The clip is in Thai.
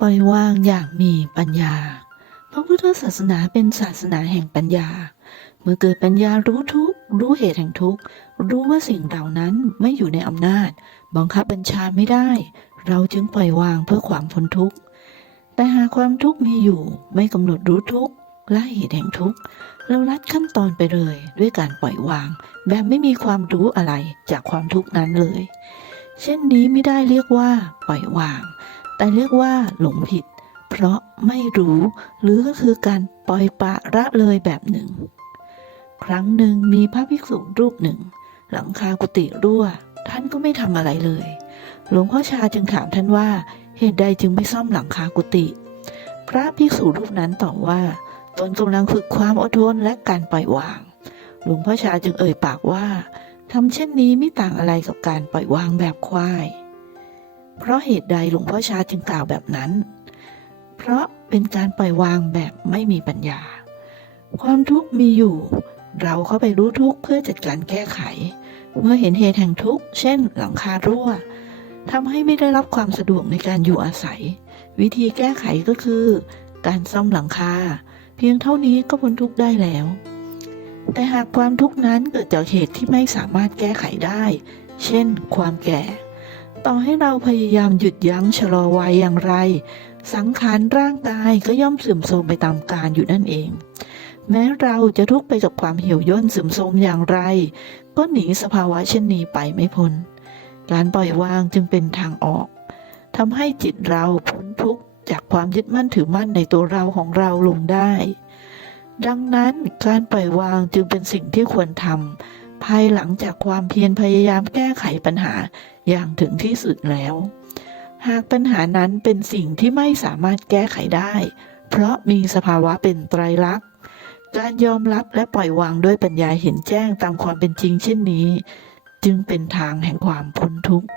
ปล่อยวางอย่างมีปัญญา พระพุทธศาสนาเป็นศาสนาแห่งปัญญา เมื่อเกิดปัญญารู้ทุกรู้เหตุแห่งทุกรู้ว่าสิ่งเหล่านั้นไม่อยู่ในอำนาจ บังคับบัญชาไม่ได้ เราจึงปล่อยวางเพื่อความพ้นทุกข์ แต่หากความทุกข์มีอยู่ไม่กำหนดรู้ทุกข์และเหตุแห่งทุกข์เราลัดขั้นตอนไปเลย ด้วยการปล่อยวาง แบบไม่มีความรู้อะไรจากความทุกข์นั้นเลย เช่นนี้ไม่ได้เรียกว่าปล่อยวาง แต่เรียกว่าหลงผิด เพราะไม่รู้หรือก็คือการปล่อยปะละเลยแบบหนึ่ง ครั้งหนึ่งมีพระภิกษุรูปหนึ่ง หลังคากุฏิรั่ว ท่านก็ไม่ทำอะไรเลย หลวงพ่อชาจึงถามท่านว่า เหตุใดจึงไม่ซ่อมหลังคากุฏิพระภิกษุรูปนั้นตอบว่าตนกำลังฝึกความอดทนและการปล่อยวาง หลวงพ่อชาจึงเอ่ยปากว่าทำเช่นนี้ไม่ต่างอะไรกับการปล่อยวางแบบควาย เพราะเหตุใดหลวงพ่อชาจึงกล่าวแบบนั้น เพราะเป็นการปล่อยวางแบบไม่มีปัญญา ความทุกข์มีอยู่ เราเข้าไปรู้ทุกข์เพื่อจัดการแก้ไข เมื่อเห็นเหตุแห่งทุกข์ เช่น หลังคารั่วทำให้ไม่ได้รับความสะดวกในการอยู่อาศัย วิธีแก้ไขก็คือ การซ่อมหลังคา เพียงเท่านี้ก็พ้นทุกข์ได้แล้ว แต่หากความทุกข์นั้นเกิดจากเหตุที่ไม่สามารถแก้ไขได้ เช่น ความแก่ ต่อให้เราพยายามหยุดยั้งชะลอวัยอย่างไร สังขารร่างกายก็ย่อมเสื่อมโทรมไปตามกาลอยู่นั่นเอง แม้เราจะทุกข์ไปกับความเหี่ยวย่นเสื่อมโทรมอย่างไร ก็หนีสภาวะเช่นนี้ไปไม่พ้นการปล่อยวางจึงเป็นทางออกทำให้จิตเราพ้นทุกข์จากความยึดมั่นถือมั่นในตัวเราของเราลงได้ ดังนั้นการปล่อยวางจึงเป็นสิ่งที่ควรทำ ภายหลังจากความเพียรพยายามแก้ไขปัญหาอย่างถึงที่สุดแล้ว หากปัญหานั้นเป็นสิ่งที่ไม่สามารถแก้ไขได้ เพราะมีสภาวะเป็นไตรลักษณ์ การยอมรับและปล่อยวางด้วยปัญญาเห็นแจ้งตามความเป็นจริงเช่นนี้ จึงเป็นทางแห่งความพ้นทุกข์